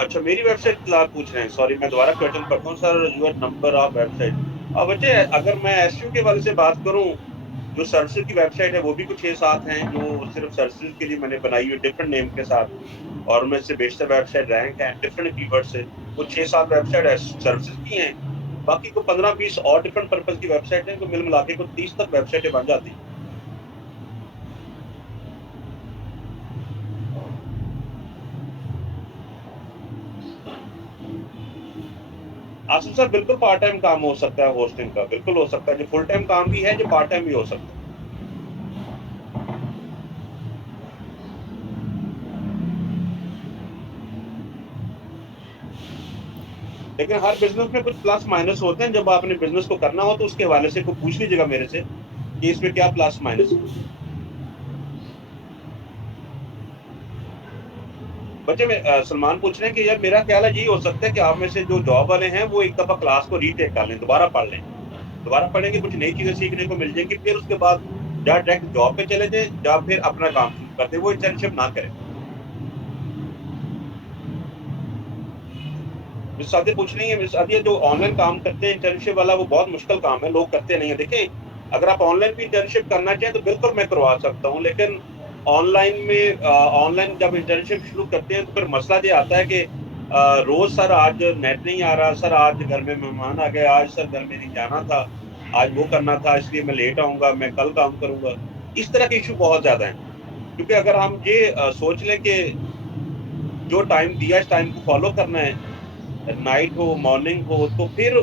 अच्छा, मेरी वेबसाइट आप पूछ रहे हैं, सॉरी मैं दोबारा क्वेश्चन पढ़ता हूँ sir. Your number of website, अब बच्चे अगर मैं एसईओ के वाले से बात करूँ, जो सर्विसेज की वेबसाइट है वो भी कुछ 6-7 हैं जो सिर्फ सर्विसेज के लिए मैंने बनाई हुई डिफरेंट नेम के साथ, और उनमें से बेशतर वेबसाइट रैंक है डिफरेंट कीवर्ड से। वो 6-7 वेबसाइट है सर्विसेज की हैं, बाकी को 15-20 और डिफरेंट पर्पज की वेबसाइट है, तो मिल मिला के को 30 तक वेबसाइटें बन जाती हैं। आसिफ सर बिल्कुल पार्ट टाइम काम हो सकता है, होस्टिंग का बिल्कुल हो सकता है, जो फुल टाइम काम भी है, जो पार्ट टाइम भी हो सकता है। लेकिन हर बिजनेस में कुछ प्लस माइनस होते हैं। जब आपने बिजनेस को करना हो तो उसके हवाले से कोई पूछ लीजिएगा मेरे से कि इसमें क्या प्लस माइनस है। बच्चे में सलमान पूछ रहे हैं कि यार मेरा ख्याल है यही हो सकता है कि आप में से जो जॉब वाले हैं वो एक दफा क्लास को रीटेक कर लें, दोबारा पढ़ लें, दोबारा पढ़ेंगे, कुछ नई चीजें सीखने को मिल जाएंगी, फिर उसके बाद या डायरेक्ट जॉब पे चले जाएं या फिर अपना काम शुरू कर दें, वो इंटर्नशिप ना करें। मिस सादिया पूछ रही है, मिस सादिया जो ऑनलाइन काम करते हैं इंटर्नशिप वाला वो बहुत मुश्किल काम है, लोग करते नहीं है। देखें अगर आप ऑनलाइन भी इंटर्नशिप करना चाहें तो बिल्कुल मैं करवा सकता हूँ, लेकिन ऑनलाइन जब इंटर्नशिप शुरू करते हैं तो फिर मसला ये आता है कि रोज सर आज नेट नहीं आ रहा, सर आज घर में मेहमान आ गए, आज सर घर में नहीं जाना था, आज वो करना था इसलिए मैं लेट आऊंगा, मैं कल काम करूंगा। इस तरह के इशू बहुत ज्यादा है, क्योंकि अगर हम ये सोच लें कि जो टाइम दिया इस टाइम को फॉलो करना है, नाइट हो मॉर्निंग हो, तो फिर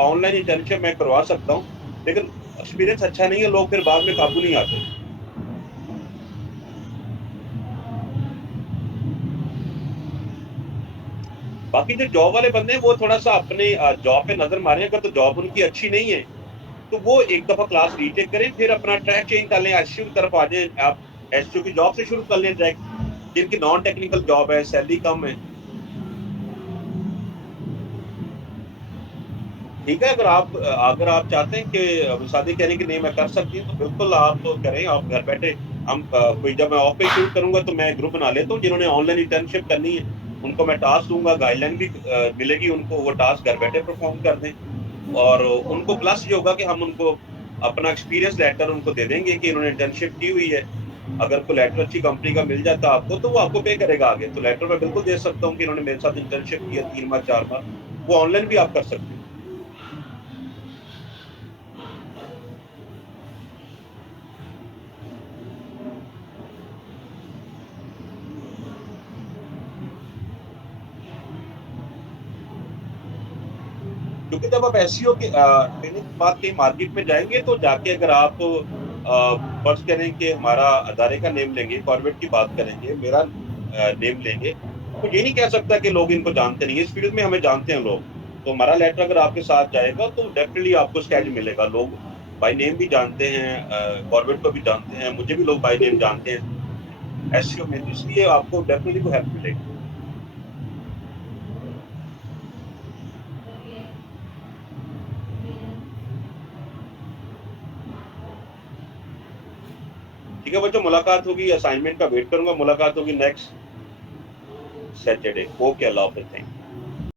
ऑनलाइन इंटर्नशिप मैं करवा सकता हूँ, लेकिन एक्सपीरियंस अच्छा नहीं है, लोग फिर बाद में काबू नहीं आते। बाकी जो जॉब वाले बंदे हैं वो थोड़ा सा अपने जॉब पे नजर मारें, अगर तो जॉब उनकी अच्छी नहीं है तो वो एक दफा क्लास रीटेक करें, फिर अपना ट्रैक चेंज कर लें, एसईओ की तरफ आ जाएं। आप एसईओ की जॉब से शुरू कर लें ट्रैक, जिनकी नॉन टेक्निकल जॉब है, सैलरी कम है। ठीक है, अगर आप चाहते हैं कि शादी कह रही कि नहीं मैं कर सकती हूँ, तो बिल्कुल आप करें, आप घर बैठे हम कोई जब मैं ऑफ पे शूट करूँगा तो मैं ग्रुप बना लेता हूँ, जिन्होंने ऑनलाइन इंटर्नशिप करनी है, उनको मैं टास्क दूँगा, गाइडलाइन भी मिलेगी उनको, वो टास्क घर बैठे परफॉर्म कर दें। और उनको प्लस ये होगा कि हम उनको अपना एक्सपीरियंस लेटर उनको दे देंगे कि इन्होंने इंटर्नशिप की हुई है। अगर कोई लेटर अच्छी कंपनी का मिल जाता है आपको, तो वो आपको पे करेगा आगे। तो लेटर मैं बिल्कुल दे सकता हूँ कि इन्होंने मेरे साथ इंटर्नशिप की है 3 माह, 4 माह, वो ऑनलाइन भी आप कर सकते हैं। क्योंकि जब आप एसईओ की ट्रेनिंग के बाद कहीं मार्केट में जाएँगे, तो जाके अगर आप फर्ज़ करें कि हमारा अदारे का नेम लेंगे, कॉर्बेट की बात करेंगे, मेरा नेम लेंगे, तो ये नहीं कह सकता कि लोग इनको जानते नहीं हैं, इस फ़ील्ड में हमें जानते हैं लोग। तो हमारा लेटर अगर आपके साथ जाएगा, तो डेफ़िनिटली आपको स्केच मिलेगा। लोग बाय नेम भी जानते हैं, कॉर्बेट को भी जानते हैं, मुझे भी लोग बाय नेम जानते हैं एसईओ में, तो इसलिए आपको डेफ़िनिटली वो हेल्प मिलेगी। ठीक है बच्चों, मुलाकात होगी, असाइनमेंट का वेट करूँगा, मुलाकात होगी नेक्स्ट सैटरडे। ओके, अल्लाह हाफ़िज़, थैंक यू।